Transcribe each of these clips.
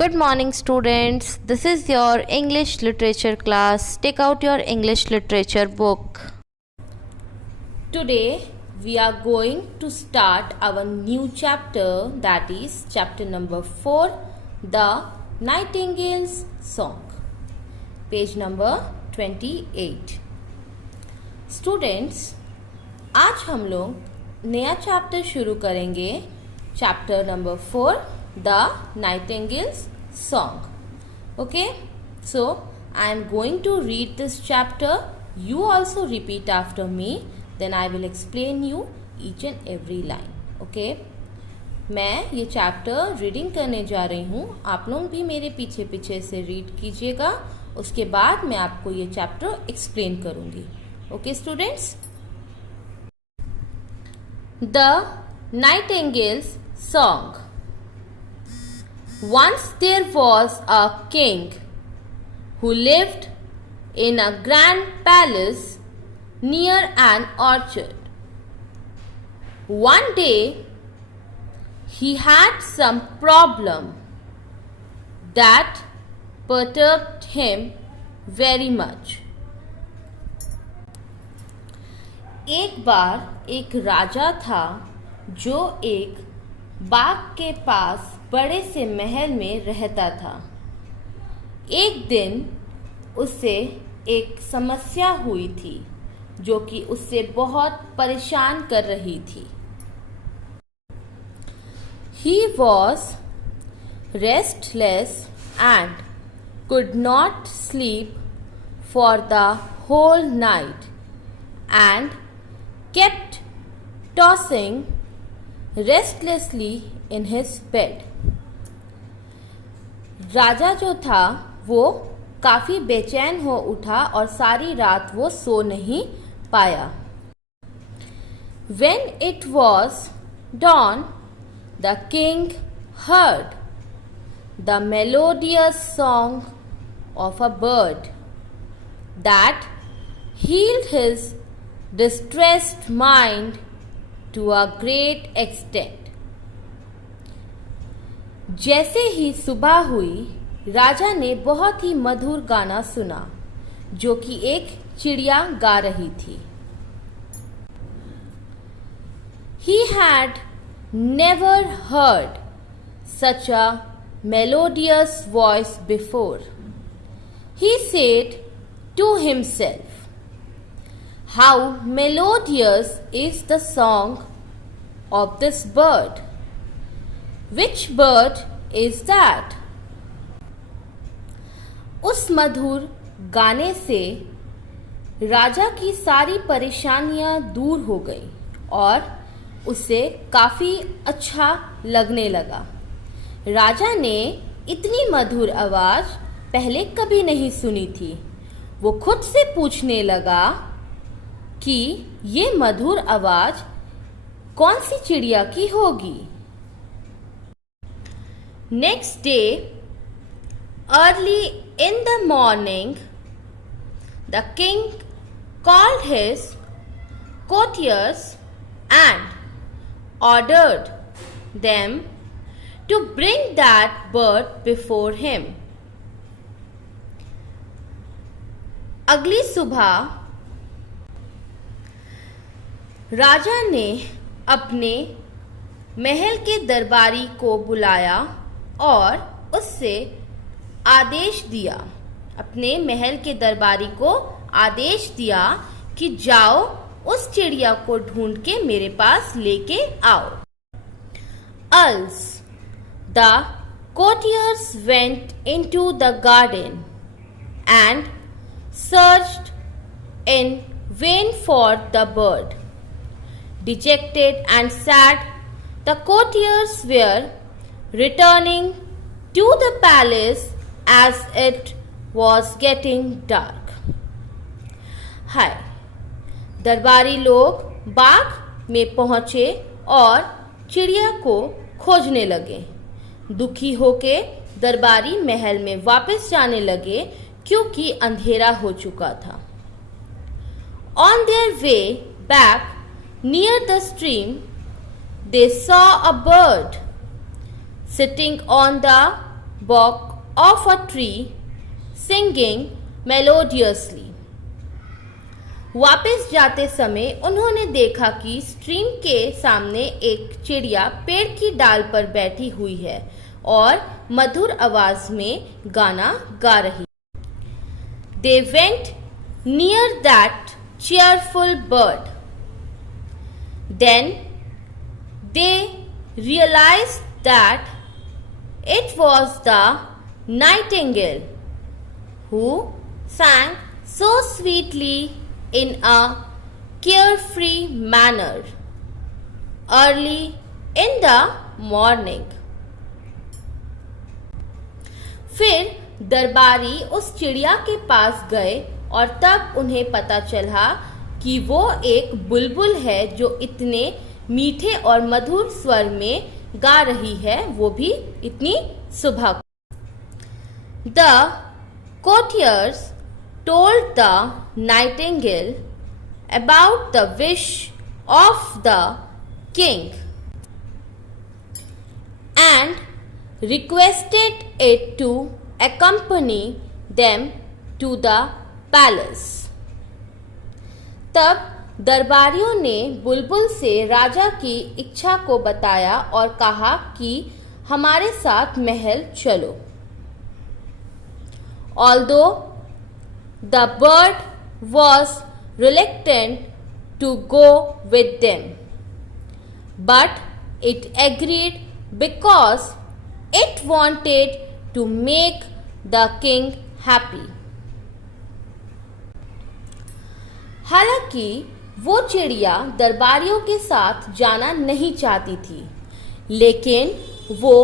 Good morning, students. This is your English literature class. Take out your English literature book. Today, we are going to start our new chapter, that is chapter number 4, The Nightingale's Song. Page number 28. Students, आज हम लोग नया chapter शुरू करेंगे. Chapter number 4, The Nightingale's Song. Okay, so I am going to read this chapter. You also repeat after me. Then I will explain you each and every line. Okay, मैं ये chapter reading करने जा रही हूँ. आप लोग भी मेरे पीछे पीछे से रीड कीजिएगा. उसके बाद मैं आपको ये चैप्टर एक्सप्लेन करूँगी. Okay, students. The Nightingale's Song. Once there was a king who lived in a grand palace near an orchard. One day, he had some problem that perturbed him very much. एक बार एक राजा था जो एक बाग के पास बड़े से महल में रहता था. एक दिन उसे एक समस्या हुई थी जो कि उससे बहुत परेशान कर रही थी. He was restless and could not sleep for the whole night and kept tossing restlessly in his bed. राजा जो था वो काफी बेचैन हो उठा और सारी रात वो सो नहीं पाया. When it was dawn, the king heard the melodious song of a bird that healed his distressed mind to a great extent. जैसे ही सुबह हुई, राजा ने बहुत ही मधुर गाना सुना जो कि एक चिड़िया गा रही थी. He had never heard such a melodious voice before. He said to himself, "How melodious is the song of this bird? Which bird is that?" उस मधुर गाने से राजा की सारी परेशानियां दूर हो गई और उसे काफी अच्छा लगने लगा. राजा ने इतनी मधुर आवाज पहले कभी नहीं सुनी थी. वो खुद से पूछने लगा कि ये मधुर आवाज कौन सी चिड़िया की होगी. Next day, early in the morning, the king called his courtiers and ordered them to bring that bird before him. अगली सुबह राजा ने अपने महल के दरबारी को बुलाया और उससे आदेश दिया. अपने महल के दरबारी को आदेश दिया कि जाओ उस चिड़िया को ढूंढ के मेरे पास लेके आओ. Else the courtiers went into the garden and searched in vain for the bird. Dejected and sad, the courtiers were returning to the palace as it was getting dark. हाय, दरबारी लोग बाग में पहुंचे और चिड़िया को खोजने लगे. दुखी होके दरबारी महल में वापस जाने लगे क्योंकि अंधेरा हो चुका था. On their way back near the stream, they saw a bird sitting on the bark of a tree, singing melodiously. वापस जाते समय उन्होंने देखा कि स्ट्रीम के सामने एक चिड़िया पेड़ की डाल पर बैठी हुई है और मधुर आवाज में गाना गा रही. They went near that cheerful bird. Then they realized that it was the nightingale who sang so sweetly in a carefree manner early in the morning. फिर दरबारी उस चिड़िया के पास गए और तब उन्हें पता चला कि वो एक बुलबुल है जो इतने मीठे और मधुर स्वर में गा रही है, वो भी इतनी सुबह को. The courtiers told the nightingale about the wish of the king and requested it to accompany them to the palace. तब दरबारियों ने बुलबुल से राजा की इच्छा को बताया और कहा कि हमारे साथ महल चलो. Although the bird was reluctant to go with them, but it agreed because it wanted to make the king happy. हालांकि वो चिड़िया दरबारियों के साथ जाना नहीं चाहती थी, लेकिन वो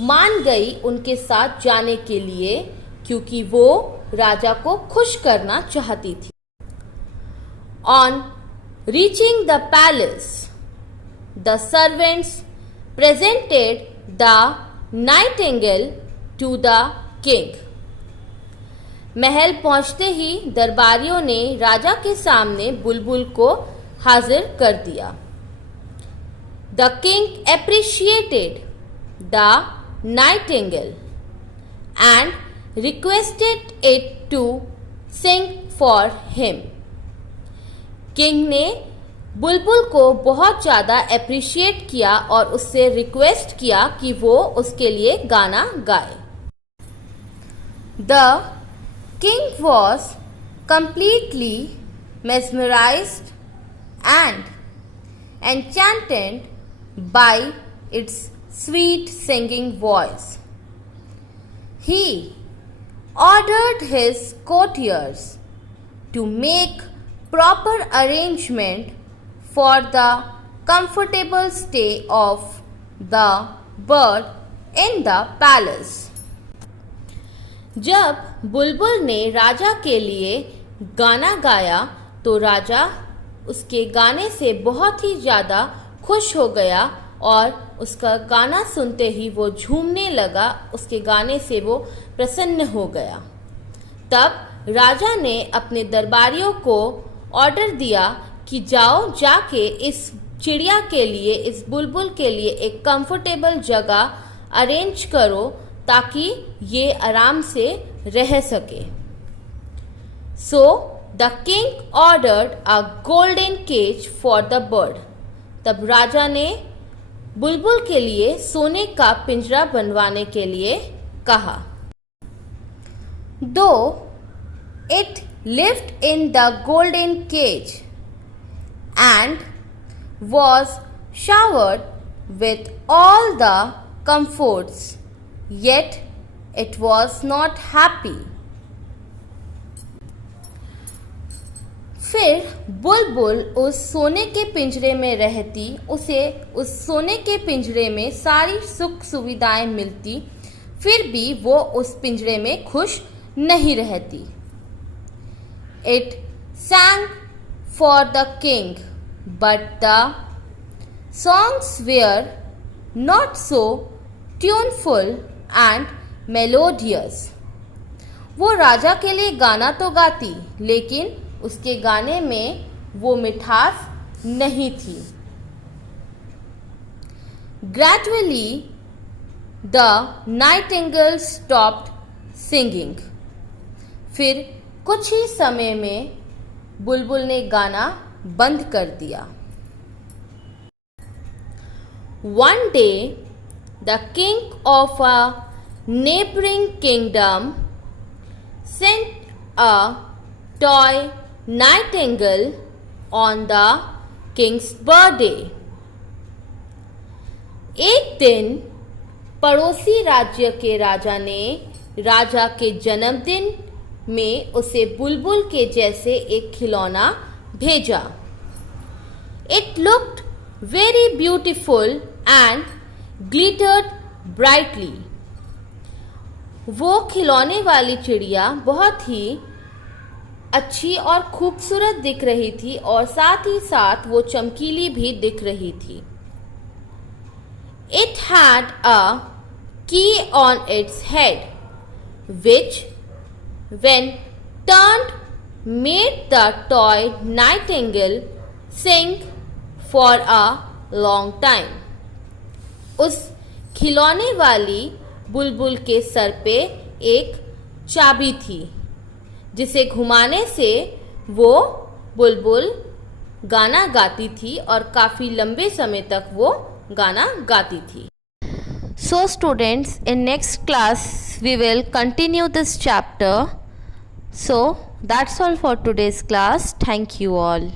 मान गई उनके साथ जाने के लिए क्योंकि वो राजा को खुश करना चाहती थी. On reaching the palace, the servants presented the nightingale to the king. महल पहुंचते ही दरबारियों ने राजा के सामने बुलबुल को हाजिर कर दिया. The king appreciated the nightingale and requested it to sing for him. King ने बुलबुल को बहुत ज़्यादा अप्रिशिएट किया और उससे रिक्वेस्ट किया कि वो उसके लिए गाना गाए. The king was completely mesmerized and enchanted by its sweet singing voice. He ordered his courtiers to make proper arrangement for the comfortable stay of the bird in the palace. जब बुलबुल ने राजा के लिए गाना गाया तो राजा उसके गाने से बहुत ही ज़्यादा खुश हो गया और उसका गाना सुनते ही वो झूमने लगा. उसके गाने से वो प्रसन्न हो गया. तब राजा ने अपने दरबारियों को ऑर्डर दिया कि जाओ जाके इस चिड़िया के लिए, इस बुलबुल के लिए एक कंफर्टेबल जगह अरेंज करो ताकि ये आराम से रह सके. So the king ordered a golden cage for the bird. तब राजा ने बुलबुल के लिए सोने का पिंजरा बनवाने के लिए कहा. दो it lived in the golden cage and was showered with all the comforts, yet it was not happy. फिर बुलबुल उस सोने के पिंजरे में रहती, उसे उस सोने के पिंजरे में सारी सुख सुविधाएं मिलती, फिर भी वो उस पिंजरे में खुश नहीं रहती. It sang for the king, but the songs were not so tuneful and melodious. वो राजा के लिए गाना तो गाती, लेकिन उसके गाने में वो मिठास नहीं थी. Gradually, the Nightingale stopped singing. फिर कुछ ही समय में बुलबुल ने गाना बंद कर दिया। One day, the king of a neighboring kingdom sent a toy nightingale on the king's birthday. एक दिन पड़ोसी राज्य के राजा ने राजा के जन्मदिन में उसे बुलबुल के जैसे एक खिलौना भेजा। It looked very beautiful and glittered brightly. वो खिलौने वाली चिड़िया बहुत ही अच्छी और खूबसूरत दिख रही थी और साथ ही साथ वो चमकीली भी दिख रही थी। It had a key on its head, which, when turned, made the toy nightingale sing for a long time. उस खिलौने वाली बुलबुल के सर पे एक चाबी थी जिसे घुमाने से वो बुलबुल गाना गाती थी और काफ़ी लंबे समय तक वो गाना गाती थी। So students, in next class we will continue this chapter. So that's all for today's class. Thank you all.